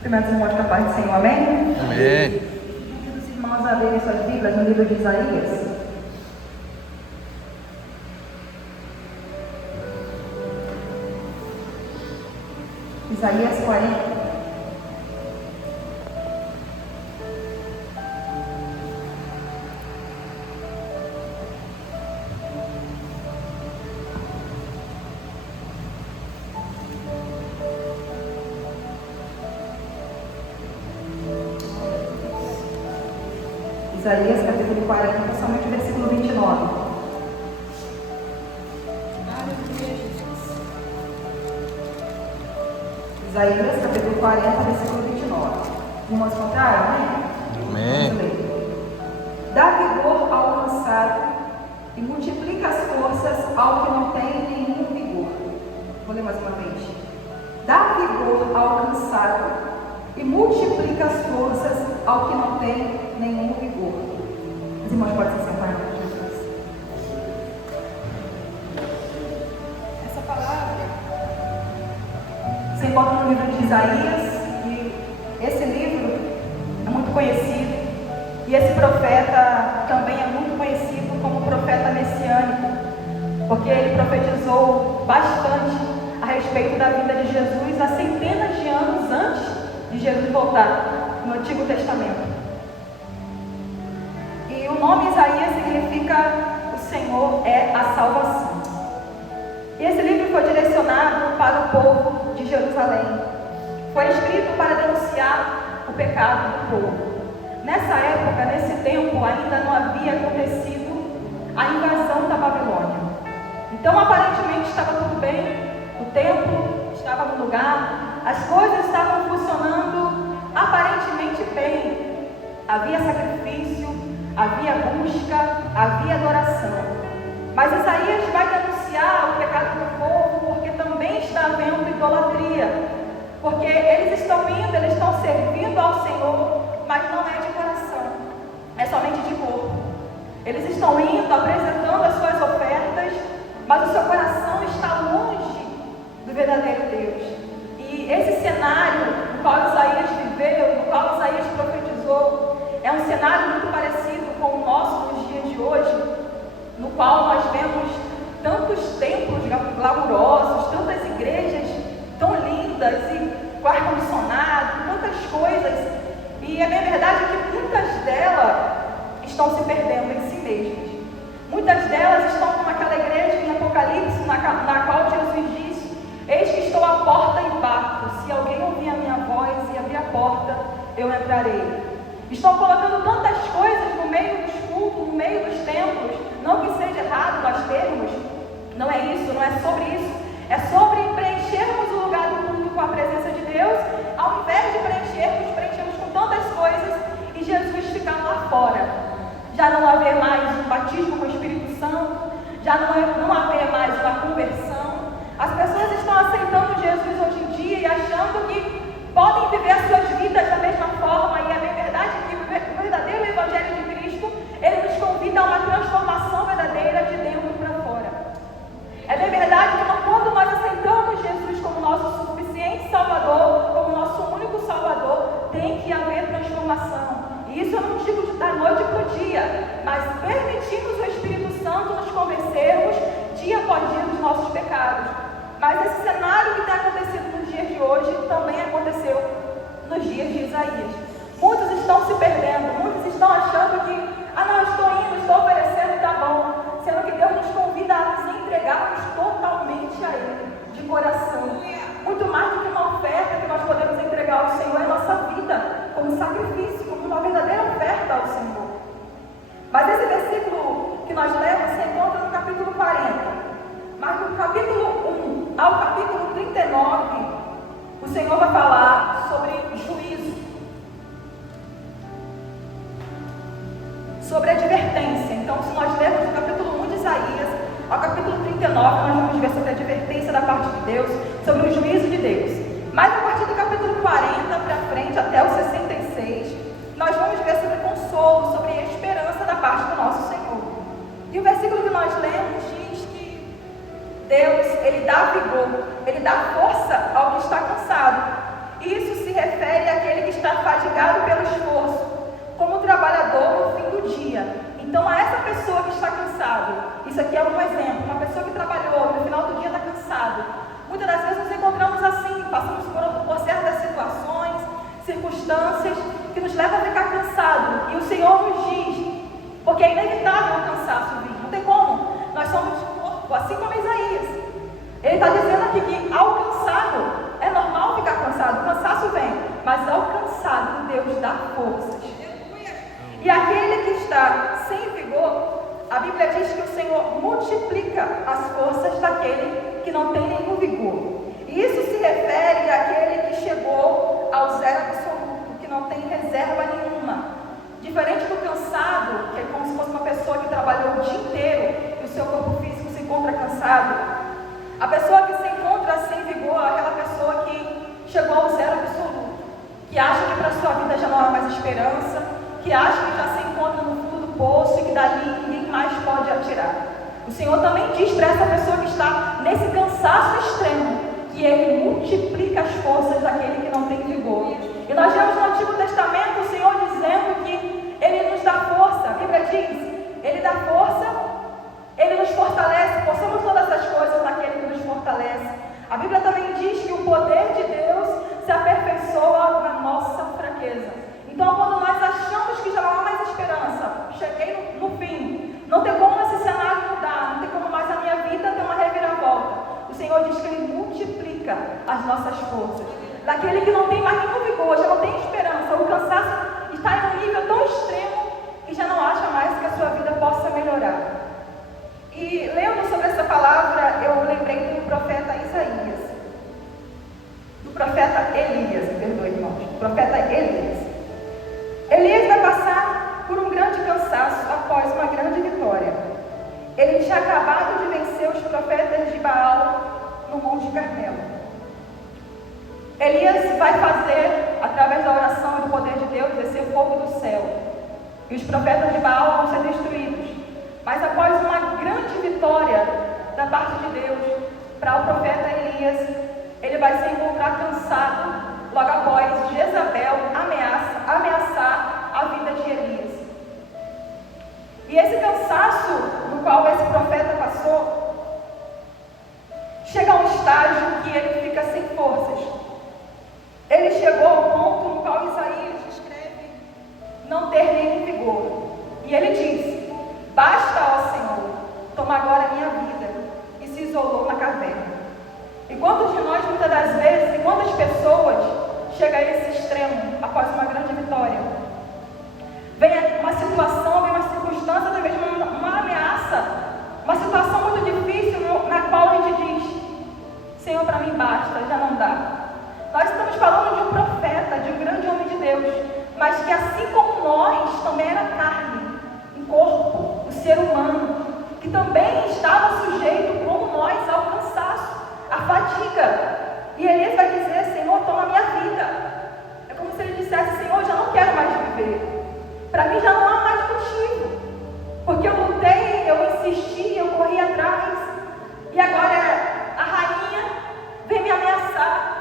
Primeiro, irmãos, com a paz do Senhor, amém? Amém. Convido os irmãos a lerem suas Bíblias no livro de Isaías. Isaías 40. Isaías capítulo 40, somente o versículo 29. Isaías capítulo 40, versículo 29. Irmãos contrários, amém? Amém. Vamos ler. Dá vigor ao cansado e multiplica as forças ao que não tem nenhum vigor. Vou ler mais uma vez. Dá vigor ao cansado e multiplica as forças ao que não tem nenhum vigor. Os irmãos podem se sentar em nome de Jesus. Essa palavra se encontra no livro de Isaías, e esse livro é muito conhecido, e esse profeta também é muito conhecido como profeta messiânico, porque ele profetizou bastante a respeito da vinda de Jesus há centenas de anos antes de Jesus voltar, no Antigo Testamento. E o nome Isaías significa o Senhor é a salvação. E esse livro foi direcionado para o povo de Jerusalém. Foi escrito para denunciar o pecado do povo. Nessa época, nesse tempo, ainda não havia acontecido a invasão da Babilônia. Então, aparentemente, estava tudo bem, o templo estava no lugar, as coisas estavam funcionando aparentemente bem. Havia sacrifício, havia busca, havia adoração. Mas Isaías vai denunciar o pecado do povo porque também está havendo idolatria. Porque eles estão indo, eles estão servindo ao Senhor, mas não é de coração, é somente de corpo. Eles estão indo, apresentando as suas ofertas, mas o seu coração está longe do verdadeiro Deus. E esse cenário no qual Isaías viveu, no qual Isaías profetizou, é um cenário muito parecido com o nosso nos dias de hoje, no qual nós vemos tantos templos glamurosos, tantas igrejas tão lindas e com ar-condicionado, tantas coisas, e é bem verdade que muitas delas estão se perdendo em si mesmas. Muitas delas estão como aquela igreja em Apocalipse, na qual Jesus diz: eis que estou à porta e bato, se alguém ouvir a minha voz e abrir a porta, eu entrarei. Estão colocando tantas coisas no meio dos cultos, no meio dos templos. Não que seja errado nós termos, não é isso, não é sobre isso. É sobre preenchermos o lugar do culto com a presença de Deus, ao invés de preenchermos com tantas coisas e Jesus ficar lá fora. Já não haver mais um batismo com o Espírito Santo, já não haver mais uma conversão. As pessoas estão aceitando Jesus hoje em dia e achando que podem viver as suas vidas da mesma forma, e é bem verdade que o verdadeiro Evangelho de Cristo, ele nos convida a uma transformação verdadeira de dentro para fora. É bem verdade que quando nós aceitamos Jesus como nosso suficiente Salvador, como nosso único Salvador, tem que haver transformação. E isso eu não digo da noite para o dia, mas permitimos o Espírito Santo nos convencermos dia após dia dos nossos pecados. Mas esse cenário que tem acontecido nos dias de hoje também aconteceu nos dias de Isaías. Muitos estão se perdendo, muitos estão achando que, não, estou indo, estou oferecendo, está bom. Sendo que Deus nos convida a nos entregarmos totalmente a Ele, de coração. Muito mais do que uma oferta que nós podemos entregar ao Senhor, é a nossa vida, como sacrifício, como uma verdadeira oferta ao Senhor. Mas esse versículo que nós lemos se encontra no capítulo 40. Mas no capítulo 1 ao capítulo 39, o Senhor vai falar sobre juízo, sobre advertência. Então, se nós lermos do capítulo 1 de Isaías ao capítulo 39, nós vamos ver sobre a advertência da parte de Deus, sobre o juízo de Deus. Mas a partir do capítulo 40 para frente, até o 66, nós vamos ver sobre consolo, sobre a esperança da parte do nosso Senhor. E o versículo que nós lemos diz que Deus, Ele dá vigor, Ele dá força ao que está cansado. E isso se refere àquele que está fadigado pelo esforço, como um trabalhador no fim do dia. Então, a essa pessoa que está cansado, isso aqui é um exemplo, uma pessoa que trabalhou, no final do dia está cansado. Muitas das vezes nos encontramos assim, passamos por certas situações, circunstâncias, que nos levam a ficar cansado. E o Senhor nos diz, porque é inevitável o cansaço vir, não tem como. Nós somos corpo, assim como Isaías. Ele está dizendo aqui que ao cansado, é normal ficar cansado, o cansaço vem, mas ao cansado Deus dá forças. E aquele que está sem vigor, a Bíblia diz que o Senhor multiplica as forças daquele que não tem nenhum vigor. E isso se refere àquele que chegou ao zero absoluto, que não tem reserva nenhuma. Diferente do cansado, que é como se fosse uma pessoa que trabalhou o dia inteiro e o seu corpo físico se encontra cansado. A pessoa que se encontra sem vigor é aquela pessoa que chegou ao zero absoluto, que acha que para a sua vida já não há mais esperança, que acha que já se encontra no fundo do poço e que dali ninguém mais pode atirar. O Senhor também diz para essa pessoa que está nesse cansaço extremo, que Ele multiplica as forças daquele que não tem vigor. E nós vemos no Antigo Testamento o Senhor dizendo que Ele nos dá força. A Bíblia diz, Ele dá força, Ele nos fortalece, possamos todas as coisas naquele que nos fortalece. A Bíblia também diz que o poder de Deus se aperfeiçoa na nossa fraqueza. Então, quando nós achamos que já não há mais esperança, cheguei no fim, não tem como esse cenário mudar, não tem como mais a minha vida ter uma reviravolta. O Senhor diz que Ele multiplica as nossas forças. Daquele que não tem mais nenhum vigor, já não tem esperança, o cansaço está em um nível tão extremo que já não acha mais que a sua vida possa melhorar. E lendo sobre essa palavra, eu lembrei do profeta Isaías, do profeta Elias, me perdoe, irmãos, do profeta Elias. Elias vai passar por um grande cansaço após uma grande vitória. Ele tinha acabado de vencer os profetas de Baal no Monte Carmelo. Elias vai fazer, através da oração e do poder de Deus, descer fogo do céu. E os profetas de Baal vão ser destruídos. Mas após uma grande vitória da parte de Deus para o profeta Elias, ele vai se encontrar cansado logo após Jezabel ameaçar a vida de Elias. E esse cansaço no qual esse profeta passou, chega a um estágio que ele fica sem forças. Ele chegou ao ponto no qual Isaías descreve não ter nenhum vigor. E ele diz, basta, ó Senhor, toma agora a minha vida. E se isolou na caverna. E quantos de nós, muitas das vezes, e quantas pessoas chegam a esse extremo após uma grande vitória? Vem uma situação, vem uma circunstância, até mesmo uma ameaça, uma situação muito difícil na qual a gente diz, Senhor, para mim basta, já não dá. Nós estamos falando de um profeta, de um grande homem de Deus, mas que assim como nós, também era carne, um corpo, um ser humano, que também estava sujeito, como nós, ao cansaço, à fadiga. E Elias vai dizer, Senhor, toma a minha vida. É como se ele dissesse, Senhor, já não quero mais viver. Para mim já não há mais motivo. Porque eu lutei, eu insisti, eu corri atrás. E agora a rainha vem me ameaçar.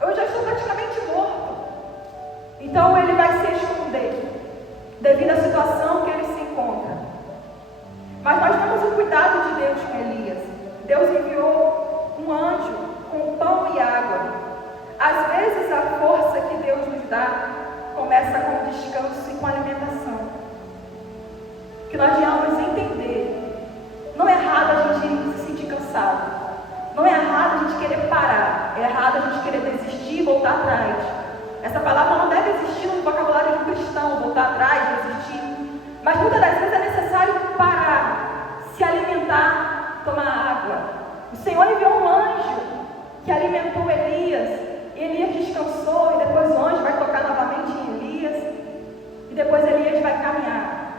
Eu já estou praticamente morto. Então ele vai se esconder devido à situação que ele se encontra. Mas nós temos o cuidado de Deus com Elias. Deus enviou um anjo com pão e água. Às vezes a força que Deus nos dá começa com descanso e com alimentação. Que nós venhamos entender. Não é errado a gente se sentir cansado. Não é errado a gente querer parar. É errado a gente querer desistir e voltar atrás. Essa palavra não deve existir no vocabulário de um cristão, voltar atrás, desistir. Mas muitas das vezes é necessário parar, se alimentar, tomar água. O Senhor enviou um anjo que alimentou Elias. Elias descansou e depois o anjo vai tocar novamente em Elias. E depois Elias vai caminhar.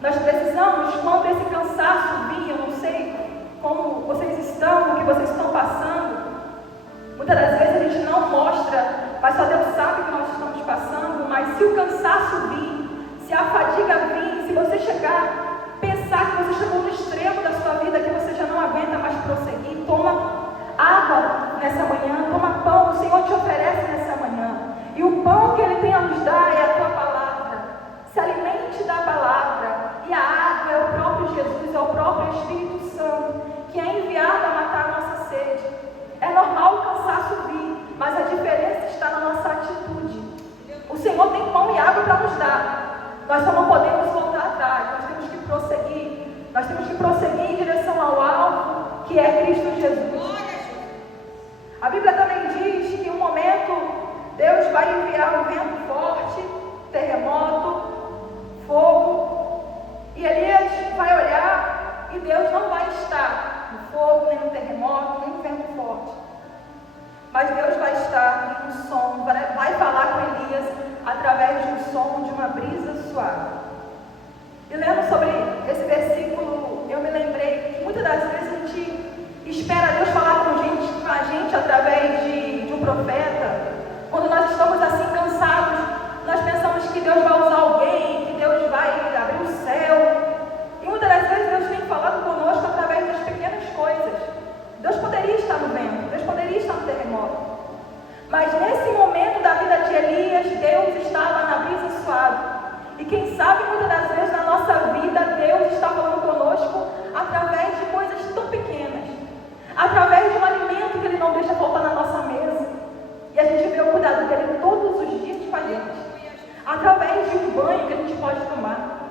Nós precisamos, quando esse cansaço vir, eu não sei como vocês estão, o que vocês estão passando. Muitas das vezes a gente não mostra, mas só Deus sabe o que nós estamos passando. Mas se o cansaço vir, se a fadiga vir, se você chegar, pensar que você chegou no extremo da sua vida, que você já não aguenta mais prosseguir, toma água nessa manhã, toma pão, o Senhor te oferece nessa manhã. E o banho que a gente pode tomar.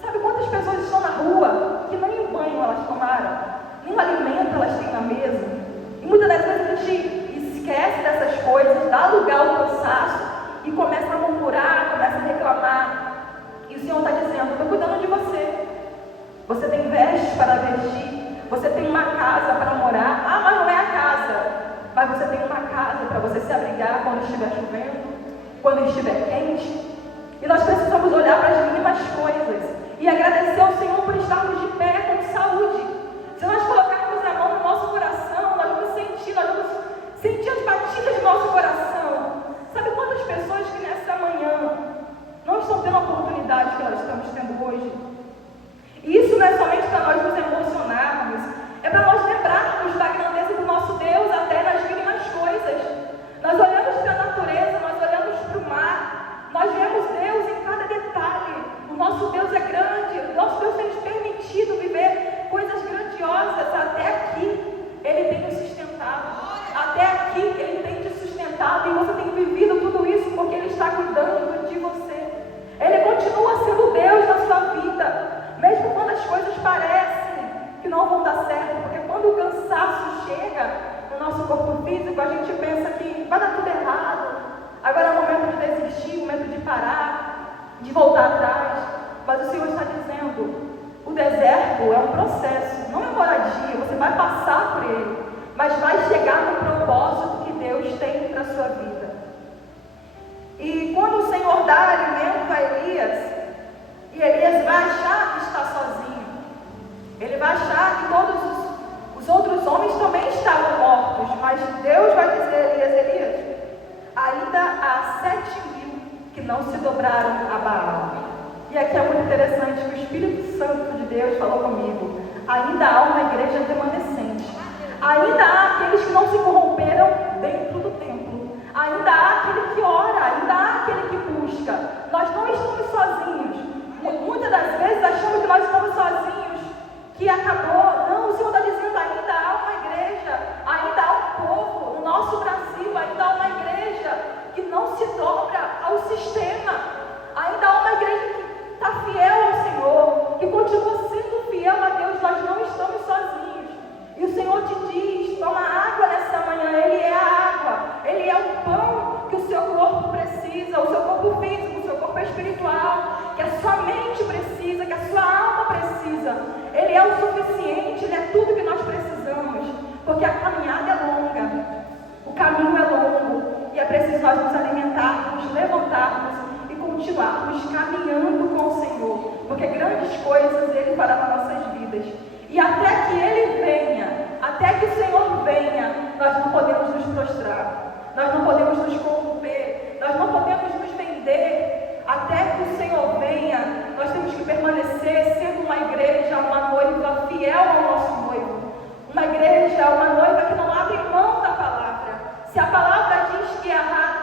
Sabe quantas pessoas estão na rua que nem um banho elas tomaram, nem um alimento elas têm na mesa? E muitas das vezes a gente esquece dessas coisas, dá lugar ao cansaço e começa a murmurar, começa a reclamar. E o Senhor está dizendo: eu estou cuidando de você. Você tem vestes para vestir, você tem uma casa para morar. Ah, mas não é a casa. Mas você tem uma casa para você se abrigar quando estiver chovendo, quando estiver quente. E nós precisamos olhar para as mínimas coisas e agradecer ao Senhor por estarmos de pé com saúde. Se nós colocarmos a mão no nosso coração, nós vamos sentir as batidas do nosso coração. Sabe quantas pessoas que nessa manhã não estão tendo a oportunidade que nós estamos tendo hoje? E isso não é somente para nós nos emocionarmos, é para nós lembrarmos da grandeza do nosso Deus até nas mínimas coisas. Nós olhamos para a natureza, nós olhamos para o mar, nós vemos Deus em cada detalhe. O nosso Deus é grande, o nosso Deus tem nos permitido viver coisas grandiosas. Até aqui Ele tem nos sustentado, até aqui Ele tem te sustentado, e você tem vivido tudo isso porque Ele está cuidando de você. Ele continua sendo Deus na sua vida, mesmo quando as coisas parecem que não vão dar certo, porque quando o cansaço chega no nosso corpo físico, a gente pensa que vai dar tudo errado, agora é o momento de desistir, o momento de parar, de voltar atrás. Mas o Senhor está dizendo: o deserto é um processo, não é moradia, você vai passar por ele, mas vai chegar no propósito que Deus tem para a sua vida. E quando o Senhor dá alimento a Elias, e Elias vai achar que está sozinho, ele vai achar que todos os outros homens também estavam mortos, mas Deus vai dizer a Elias: ainda há 7.000 que não se dobraram a Baal. E aqui é muito interessante que o Espírito Santo de Deus falou comigo: ainda há uma igreja remanescente, ainda há aqueles que não se corromperam dentro do templo, ainda há aquele que ora, ainda há aquele que busca. Nós não estamos sozinhos. Muitas das vezes achamos que nós estamos sozinhos, que acabou. Não, o Senhor está dizendo: ainda há uma igreja, ainda há um povo no nosso Brasil, ainda há uma igreja que não se dobra ao sistema, ainda há uma igreja que está fiel ao Senhor, que continua sendo fiel a Deus. Nós não estamos sozinhos. E o Senhor te diz: toma água nessa manhã. Ele é a água, Ele é o pão que o seu corpo precisa, o seu corpo físico, o seu corpo espiritual, que a sua mente precisa, que a sua alma precisa. Ele é o suficiente, Ele é tudo que nós precisamos, porque a caminhada é longa, o caminho é longo, e é preciso nós nos alimentarmos, levantarmos e continuarmos caminhando com o Senhor, porque grandes coisas Ele fará nas nossas vidas. E até que Ele venha, até que o Senhor venha, nós não podemos nos prostrar, nós não podemos nos corromper, nós não podemos nos vender. Até que o Senhor venha, nós temos que permanecer sendo uma igreja, uma noiva fiel ao nosso noivo, uma igreja, uma noiva que não abre mão da palavra. Se a palavra diz que é errado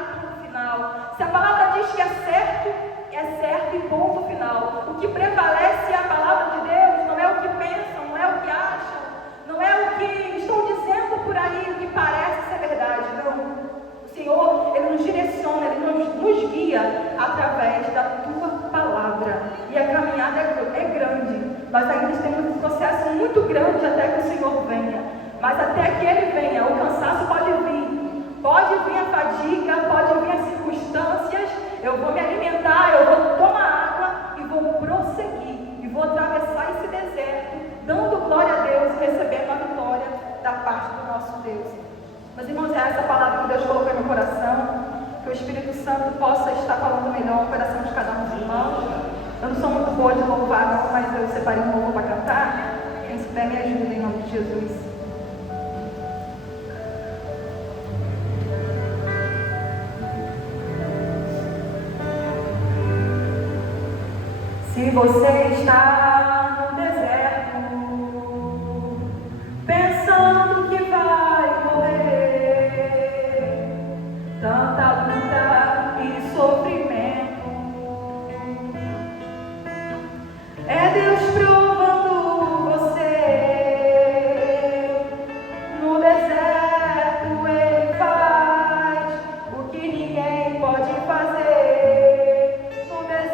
e ponto final. Se a palavra diz que é certo e ponto final. O que prevalece é a palavra de Deus, não é o que pensam, não é o que acham, não é o que estão dizendo por aí, o que parece ser verdade. Não. O Senhor, Ele nos direciona, Ele nos guia através da Tua palavra. E a caminhada é grande. Nós ainda temos um processo muito grande até que o Senhor venha. Mas até que Ele venha, o cansaço pode vir. Pode vir a fadiga, pode vir as circunstâncias. Eu vou me alimentar, eu vou tomar água e vou prosseguir. E vou atravessar esse deserto, dando glória a Deus e recebendo a vitória da parte do nosso Deus. Meus irmãos, é essa palavra que Deus colocou no meu coração, que o Espírito Santo possa estar falando melhor no coração de cada um dos irmãos. Eu não sou muito boa de louvar, não, mas eu separei um louvor para cantar. Quem souber, me ajuda em nome de Jesus. Se você está no deserto, pensando que vai morrer, tanta luta e sofrimento, é Deus provando você. No deserto Ele faz o que ninguém pode fazer. No deserto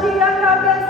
bate a cabeça